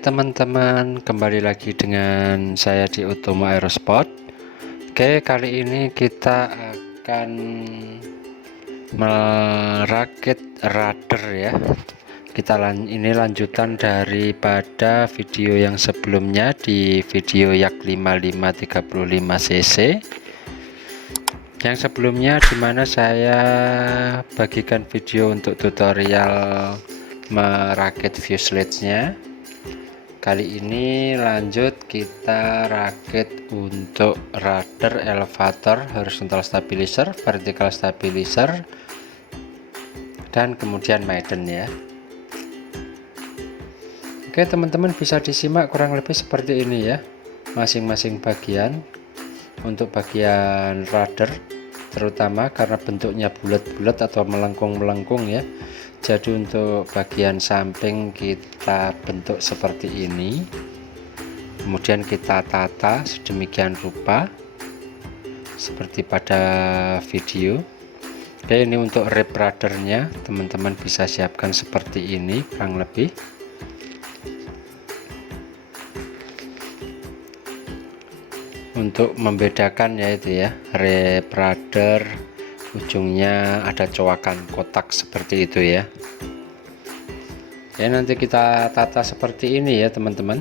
teman-teman, kembali lagi dengan saya di Utomo Aerosport. Oke, kali ini kita akan merakit rudder ya. Ini lanjutan daripada video yang sebelumnya, di video yak 5535 cc. Yang sebelumnya dimana saya bagikan video untuk tutorial merakit fuselage-nya. Kali ini lanjut kita rakit untuk rudder, elevator, horizontal stabilizer, vertical stabilizer, dan kemudian maiden ya. Oke teman-teman, bisa disimak kurang lebih seperti ini ya, masing-masing bagian. Untuk bagian rudder terutama karena bentuknya bulat-bulat atau melengkung-melengkung ya, jadi untuk bagian samping kita bentuk seperti ini, kemudian kita tata sedemikian rupa seperti pada video. Oke, ini untuk rib ruddernya teman-teman bisa siapkan seperti ini kurang lebih. Untuk membedakan yaitu ya, rib rudder ujungnya ada coakan kotak seperti itu ya. Ya, nanti kita tata seperti ini ya teman-teman.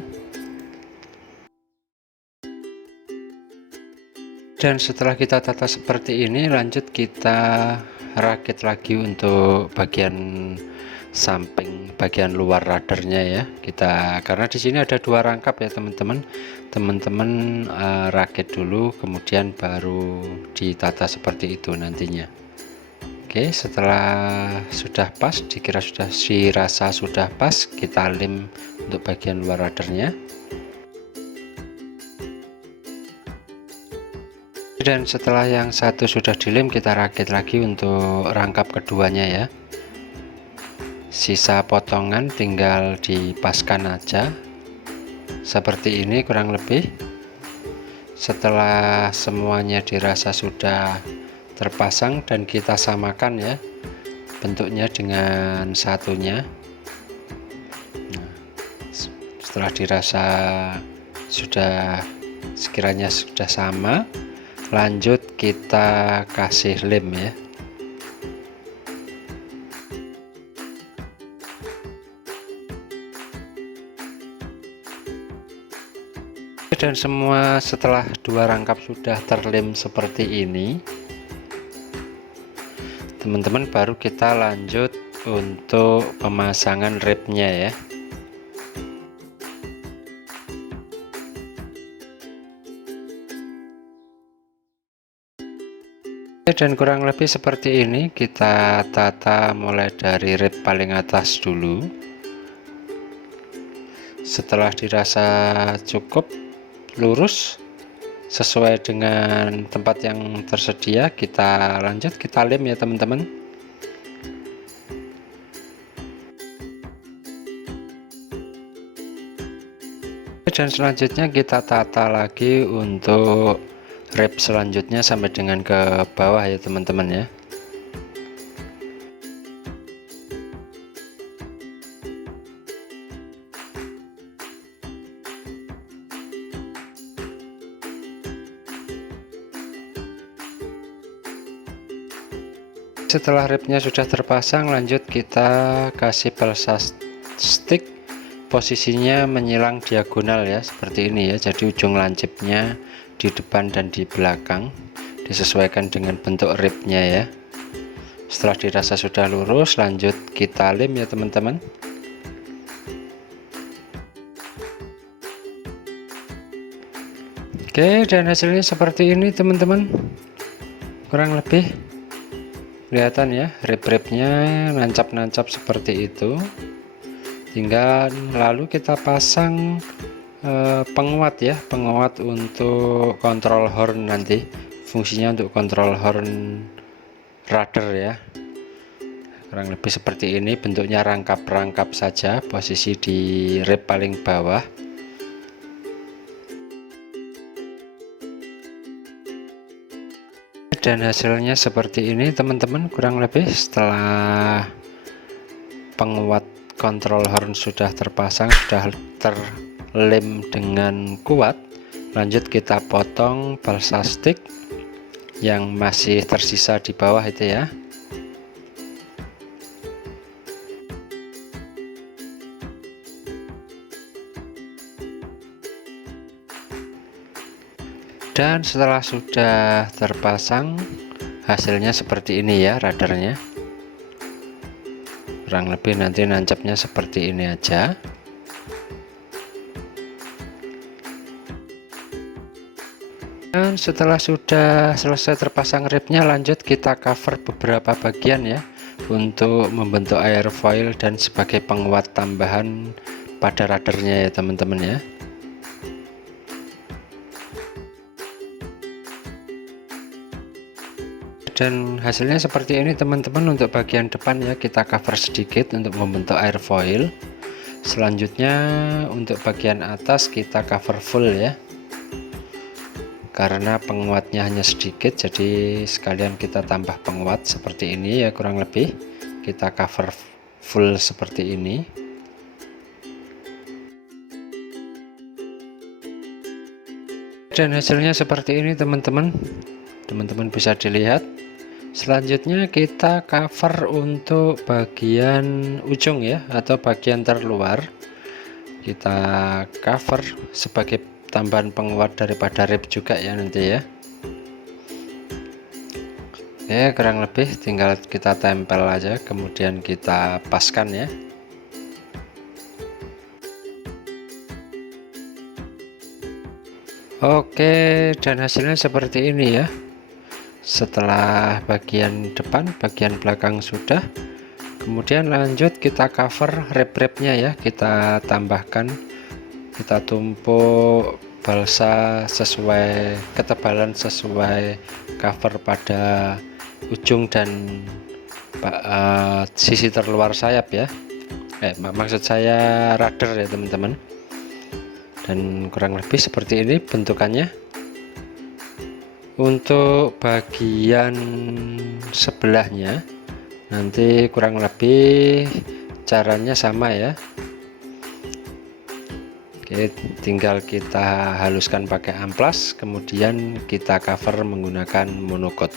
Dan setelah kita tata seperti ini, lanjut kita rakit lagi untuk bagian samping, bagian luar ruddernya ya. Karena di sini ada dua rangkap ya teman-teman. Teman-teman rakit dulu, kemudian baru ditata seperti itu nantinya. Oke, setelah sudah pas, dirasa sudah pas, kita lem untuk bagian luar ruddernya. Dan setelah yang satu sudah dilem, kita rakit lagi untuk rangkap keduanya ya. Sisa potongan tinggal dipaskan aja seperti ini kurang lebih. Setelah semuanya dirasa sudah terpasang dan kita samakan ya bentuknya dengan satunya. Nah, setelah dirasa sekiranya sudah sama, lanjut kita kasih lem ya. Dan semua setelah dua rangkap sudah terlem seperti ini, teman-teman, baru kita lanjut untuk pemasangan ribnya ya. Dan kurang lebih seperti ini kita tata mulai dari rib paling atas dulu. Setelah dirasa cukup lurus sesuai dengan tempat yang tersedia, kita lem ya teman-teman. Dan selanjutnya kita tata lagi untuk rib selanjutnya sampai dengan ke bawah ya teman-teman ya. Setelah ribnya sudah terpasang, lanjut kita kasih balsa stick, posisinya menyilang diagonal ya, seperti ini ya. Jadi ujung lancipnya di depan dan di belakang disesuaikan dengan bentuk ribnya ya. Setelah dirasa sudah lurus, lanjut kita lem ya teman-teman. Oke, dan hasilnya seperti ini teman-teman, kurang lebih kelihatan ya, rib-ribnya nancap-nancap seperti itu. Tinggal lalu kita pasang penguat ya, penguat untuk kontrol horn nanti, fungsinya untuk kontrol horn rudder ya. Kurang lebih seperti ini bentuknya, rangkap-rangkap saja, posisi di rib paling bawah. Dan hasilnya seperti ini teman-teman, kurang lebih setelah penguat kontrol horn sudah terpasang, sudah terlem dengan kuat. Lanjut kita potong balsa stick yang masih tersisa di bawah itu ya. Dan setelah sudah terpasang, hasilnya seperti ini ya radarnya. Kurang lebih nanti nancapnya seperti ini aja. Dan setelah sudah selesai terpasang ribnya, lanjut kita cover beberapa bagian ya untuk membentuk airfoil dan sebagai penguat tambahan pada radarnya ya teman-teman ya. Dan hasilnya seperti ini teman-teman. Untuk bagian depan ya kita cover sedikit untuk membentuk airfoil. Selanjutnya untuk bagian atas kita cover full ya, karena penguatnya hanya sedikit, jadi sekalian kita tambah penguat seperti ini ya, kurang lebih kita cover full seperti ini. Dan hasilnya seperti ini teman-teman. Teman-teman bisa dilihat. Selanjutnya kita cover untuk bagian ujung ya, atau bagian terluar. Kita cover sebagai tambahan penguat daripada rib juga ya nanti ya. Oke, kurang lebih tinggal kita tempel aja, kemudian kita paskan ya. Oke, dan hasilnya seperti ini ya. Setelah bagian depan, bagian belakang sudah, kemudian lanjut kita cover rib-ribnya ya, kita tambahkan, kita tumpuk balsa sesuai ketebalan, sesuai cover pada ujung dan sisi terluar sayap ya. Maksud saya radar ya teman-teman. Dan kurang lebih seperti ini bentukannya. Untuk bagian sebelahnya nanti kurang lebih caranya sama ya. Oke, tinggal kita haluskan pakai amplas, kemudian kita cover menggunakan monocoat.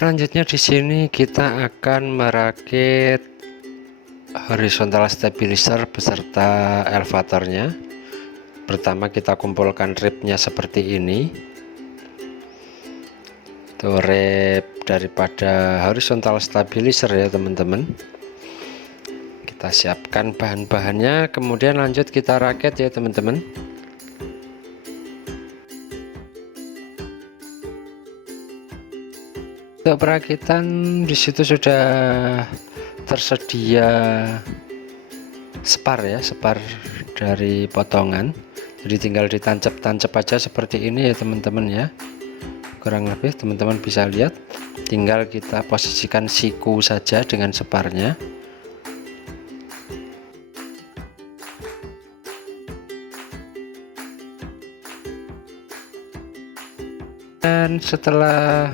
Selanjutnya di sini kita akan merakit horizontal stabilizer beserta elevatornya. Pertama kita kumpulkan ribnya seperti ini. Itu rib daripada horizontal stabilizer ya teman-teman. Kita siapkan bahan-bahannya, kemudian lanjut kita rakit ya teman-teman. Untuk perakitan disitu sudah tersedia spar ya, spar dari potongan, jadi tinggal ditancap-tancap aja seperti ini ya teman-teman ya. Kurang lebih teman-teman bisa lihat, tinggal kita posisikan siku saja dengan separnya. Dan setelah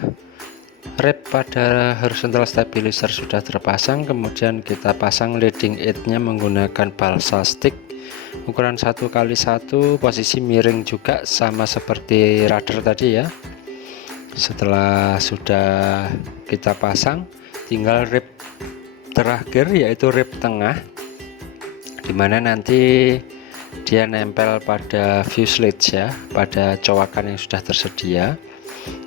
rib pada horizontal stabilizer sudah terpasang, kemudian kita pasang leading edge-nya menggunakan balsa stick ukuran 1x1, posisi miring juga sama seperti radar tadi ya. Setelah sudah kita pasang, tinggal rib terakhir yaitu rib tengah, dimana nanti dia nempel pada fuselage ya, pada cowakan yang sudah tersedia.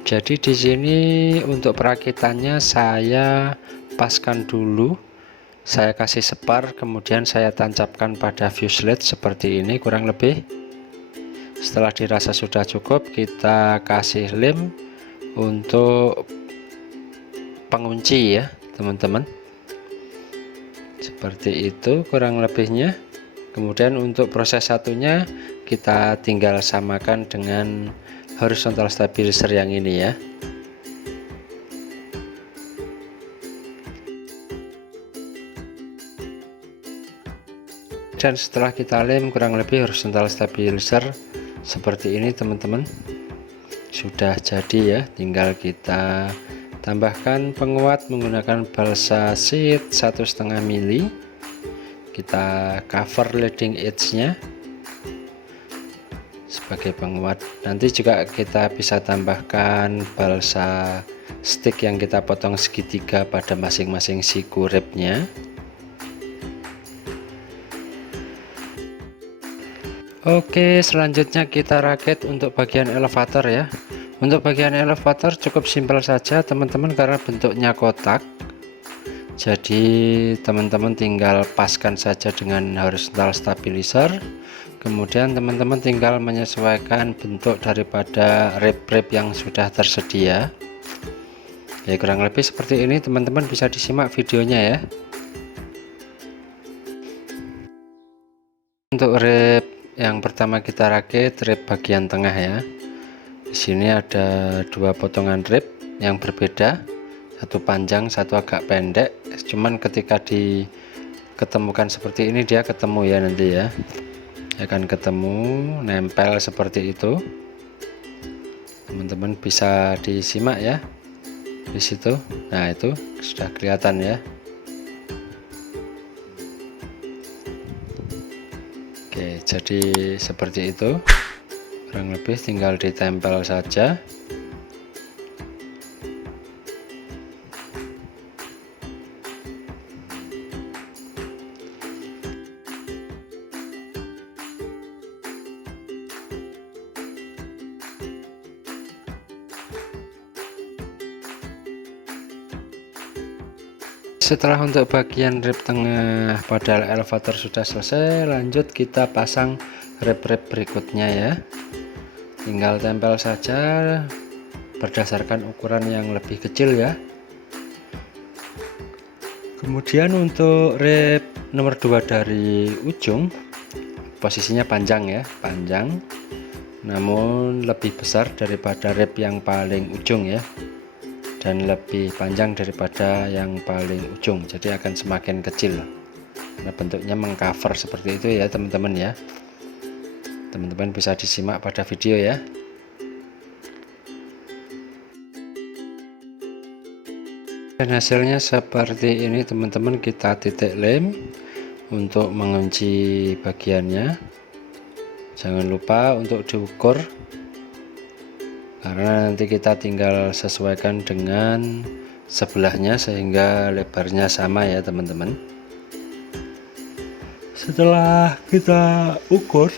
Jadi di sini untuk perakitannya saya paskan dulu, saya kasih spar, kemudian saya tancapkan pada fuselage seperti ini kurang lebih. Setelah dirasa sudah cukup, kita kasih lem untuk pengunci ya teman-teman. Seperti itu kurang lebihnya. Kemudian untuk proses satunya kita tinggal samakan dengan horizontal stabilizer yang ini ya. Dan setelah kita lem kurang lebih horizontal stabilizer seperti ini teman-teman, sudah jadi ya, tinggal kita tambahkan penguat menggunakan balsa sheet 1,5 mili. Kita cover leading edge nya sebagai penguat. Nanti juga kita bisa tambahkan balsa stick yang kita potong segitiga pada masing-masing siku ribnya. Oke, selanjutnya kita rakit untuk bagian elevator ya. Untuk bagian elevator cukup simpel saja teman-teman, karena bentuknya kotak. Jadi teman-teman tinggal paskan saja dengan horizontal stabilizer. Kemudian teman-teman tinggal menyesuaikan bentuk daripada rib-rib yang sudah tersedia. Ya, kurang lebih seperti ini teman-teman, bisa disimak videonya ya. Untuk rib yang pertama kita rakit rib bagian tengah ya. Di sini ada dua potongan rib yang berbeda, satu panjang, satu agak pendek. Cuman ketika diketemukan seperti ini dia ketemu ya nanti ya. Akan ketemu, nempel seperti itu. Teman-teman bisa disimak ya di situ. Nah, itu sudah kelihatan ya. Oke, jadi seperti itu, kurang lebih tinggal ditempel saja. Setelah untuk bagian rib tengah pada elevator sudah selesai, lanjut kita pasang rib-rib berikutnya ya. Tinggal tempel saja berdasarkan ukuran yang lebih kecil ya. Kemudian untuk rib nomor 2 dari ujung, posisinya panjang ya, panjang, namun lebih besar daripada rib yang paling ujung ya, dan lebih panjang daripada yang paling ujung, jadi akan semakin kecil karena bentuknya mengcover seperti itu ya teman-teman ya. Teman-teman bisa disimak pada video ya. Dan hasilnya seperti ini teman-teman. Kita titik lem untuk mengunci bagiannya. Jangan lupa untuk diukur, karena nanti kita tinggal sesuaikan dengan sebelahnya sehingga lebarnya sama ya teman-teman. Setelah kita ukur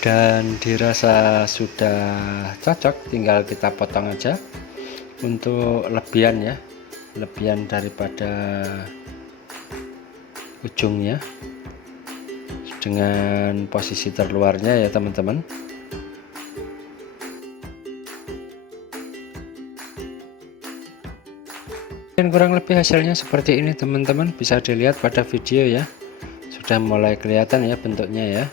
dan dirasa sudah cocok, tinggal kita potong aja untuk lebihan ya, lebihan daripada ujungnya dengan posisi terluarnya ya teman-teman. Dan kurang lebih hasilnya seperti ini teman-teman, bisa dilihat pada video ya, sudah mulai kelihatan ya bentuknya ya.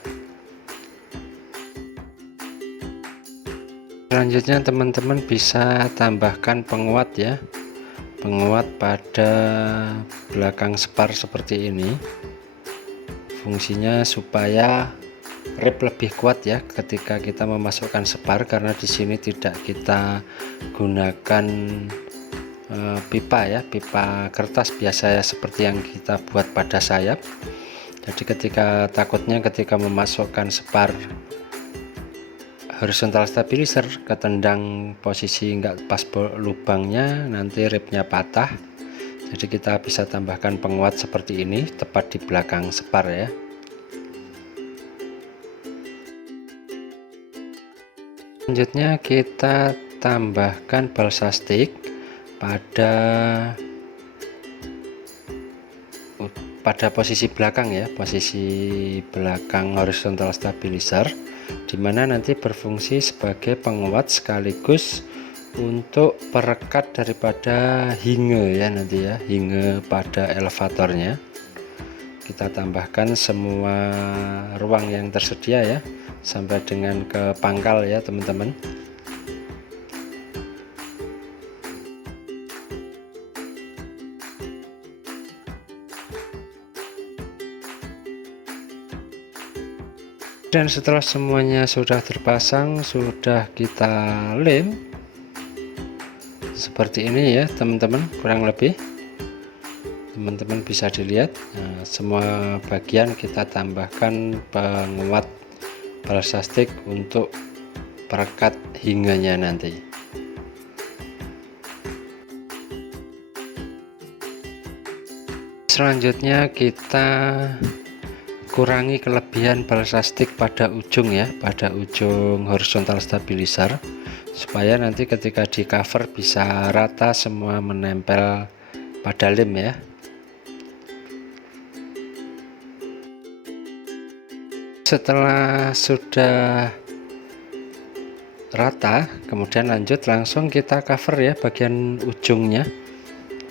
Selanjutnya teman-teman bisa tambahkan penguat ya, penguat pada belakang spar seperti ini. Fungsinya supaya rib lebih kuat ya ketika kita memasukkan spar, karena di sini tidak kita gunakan pipa ya, pipa kertas biasa ya, seperti yang kita buat pada sayap. Jadi takutnya ketika memasukkan spar horizontal stabilizer ketendang posisi nggak pas lubangnya, nanti ribnya patah. Jadi kita bisa tambahkan penguat seperti ini tepat di belakang spar ya. Selanjutnya kita tambahkan balsa stick pada posisi belakang ya, posisi belakang horizontal stabilizer, dimana nanti berfungsi sebagai penguat sekaligus untuk perekat daripada hinge ya nanti ya, hinge pada elevatornya. Kita tambahkan semua ruang yang tersedia ya, sampai dengan ke pangkal ya teman-teman. Dan setelah semuanya sudah terpasang, sudah kita lem seperti ini ya teman-teman, kurang lebih teman-teman bisa dilihat. Nah, semua bagian kita tambahkan penguat balsa stick untuk perekat hinganya nanti. Selanjutnya kita kurangi kelebihan balsa stick pada ujung ya, pada ujung horizontal stabilizer, supaya nanti ketika di cover bisa rata semua menempel pada lem ya. Setelah sudah rata, kemudian lanjut langsung kita cover ya bagian ujungnya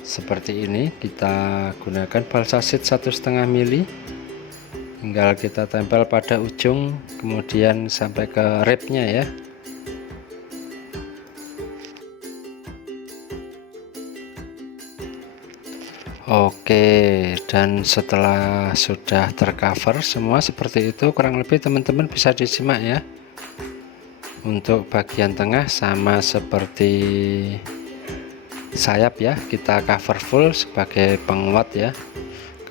seperti ini. Kita gunakan balsa sheet 1,5 mili, tinggal kita tempel pada ujung kemudian sampai ke ribnya ya. Oke, dan setelah sudah tercover semua seperti itu kurang lebih, teman-teman bisa disimak ya. Untuk bagian tengah sama seperti sayap ya, kita cover full sebagai penguat ya.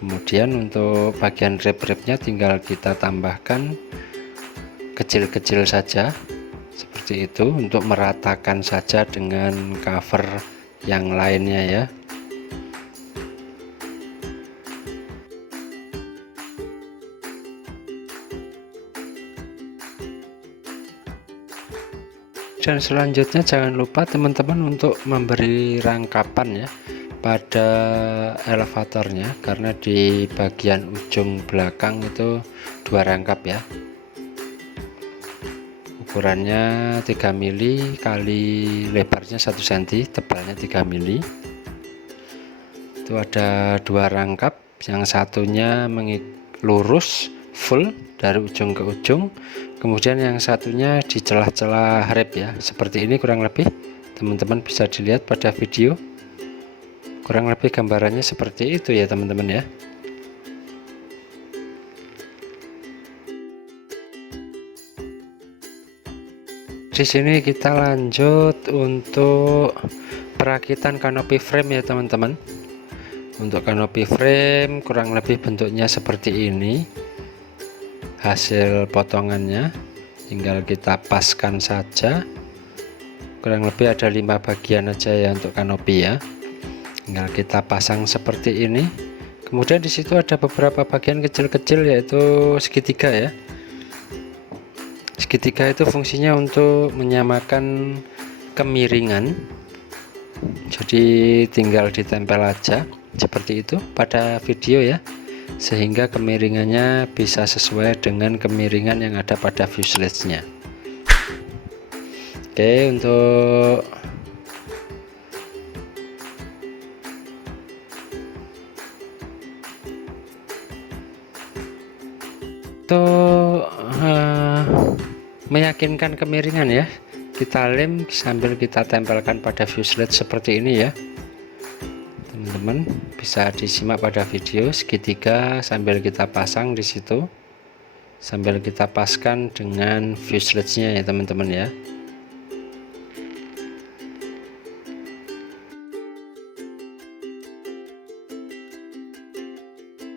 Kemudian untuk bagian rib-ribnya tinggal kita tambahkan kecil-kecil saja seperti itu untuk meratakan saja dengan cover yang lainnya ya. Dan selanjutnya jangan lupa teman-teman untuk memberi rangkapan ya pada elevatornya, karena di bagian ujung belakang itu 2 rangkap ya. Ukurannya 3 mili kali lebarnya 1 cm, tebalnya 3 mili. Itu ada 2 rangkap, yang satunya lurus full dari ujung ke ujung, kemudian yang satunya di celah-celah rib ya, seperti ini kurang lebih. Teman-teman bisa dilihat pada video, kurang lebih gambarannya seperti itu ya teman-teman ya. Di sini kita lanjut untuk perakitan kanopi frame ya teman-teman. Untuk kanopi frame kurang lebih bentuknya seperti ini hasil potongannya, tinggal kita paskan saja. Kurang lebih ada 5 bagian aja ya untuk kanopi ya, tinggal kita pasang seperti ini. Kemudian di situ ada beberapa bagian kecil-kecil yaitu segitiga ya. Segitiga itu fungsinya untuk menyamakan kemiringan, jadi tinggal ditempel aja seperti itu pada video ya, sehingga kemiringannya bisa sesuai dengan kemiringan yang ada pada fuselage-nya. Oke, untuk meyakinkan kemiringan ya, kita lem sambil kita tempelkan pada fuselage seperti ini ya. Teman-teman bisa disimak pada video segitiga sambil kita pasang di situ, sambil kita paskan dengan fuselage-nya ya teman-teman ya.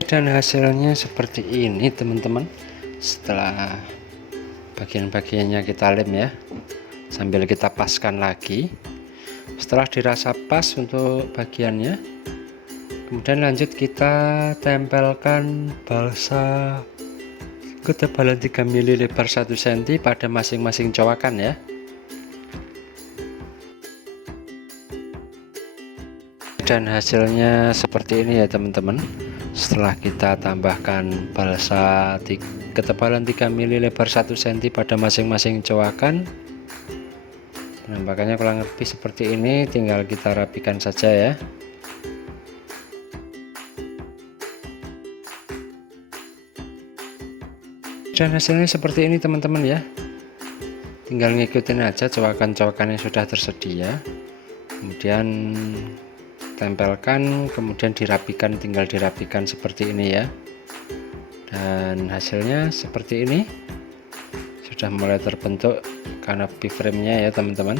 Dan hasilnya seperti ini teman-teman. Setelah bagian-bagiannya kita lem ya, sambil kita paskan lagi. Setelah dirasa pas untuk bagiannya, kemudian lanjut kita tempelkan balsa ketebalan 3 mili lebar 1 cm pada masing-masing cowakan ya. Dan hasilnya seperti ini ya teman-teman. Setelah kita tambahkan balsa ketebalan 3 mili lebar 1 cm pada masing-masing cowakan, penampakannya kurang lebih seperti ini, tinggal kita rapikan saja ya. Dan hasilnya seperti ini teman-teman ya, tinggal ngikutin aja cowakan-cowakan yang sudah tersedia, kemudian tempelkan, kemudian dirapikan, tinggal dirapikan seperti ini ya. Dan hasilnya seperti ini. sudah mulai terbentuk kanopi frame-nya ya teman-teman.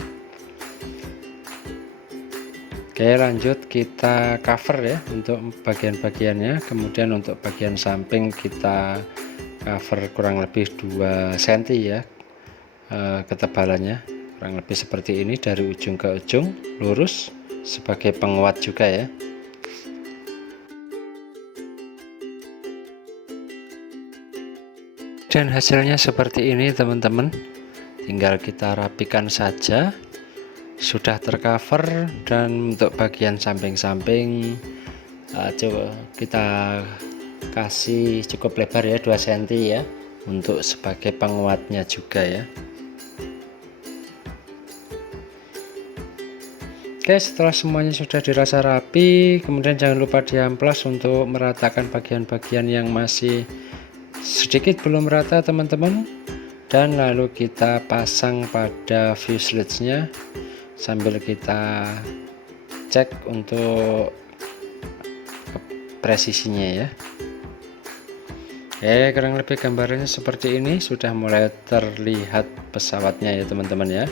Oke, lanjut kita cover ya untuk bagian-bagiannya. Kemudian untuk bagian samping kita cover kurang lebih 2 cm ya ketebalannya, kurang lebih seperti ini dari ujung ke ujung lurus sebagai penguat juga ya. Dan hasilnya seperti ini teman-teman, tinggal kita rapikan saja. Sudah tercover, dan untuk bagian samping-samping coba kita kasih cukup lebar ya 2 cm ya untuk sebagai penguatnya juga ya. Oke, setelah semuanya sudah dirasa rapi, kemudian jangan lupa diamplas untuk meratakan bagian-bagian yang masih sedikit belum rata teman-teman, dan lalu kita pasang pada fuselage-nya sambil kita cek untuk presisinya ya. Oke, kurang lebih gambarannya seperti ini, sudah mulai terlihat pesawatnya ya teman-teman ya.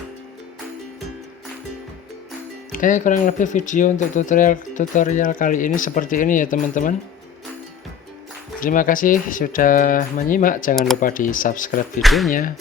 Oke, kurang lebih video untuk tutorial kali ini seperti ini ya teman-teman. Terima kasih sudah menyimak, jangan lupa di subscribe videonya.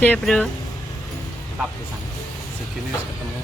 Piye, Bro? Kapusan segini harus ketemu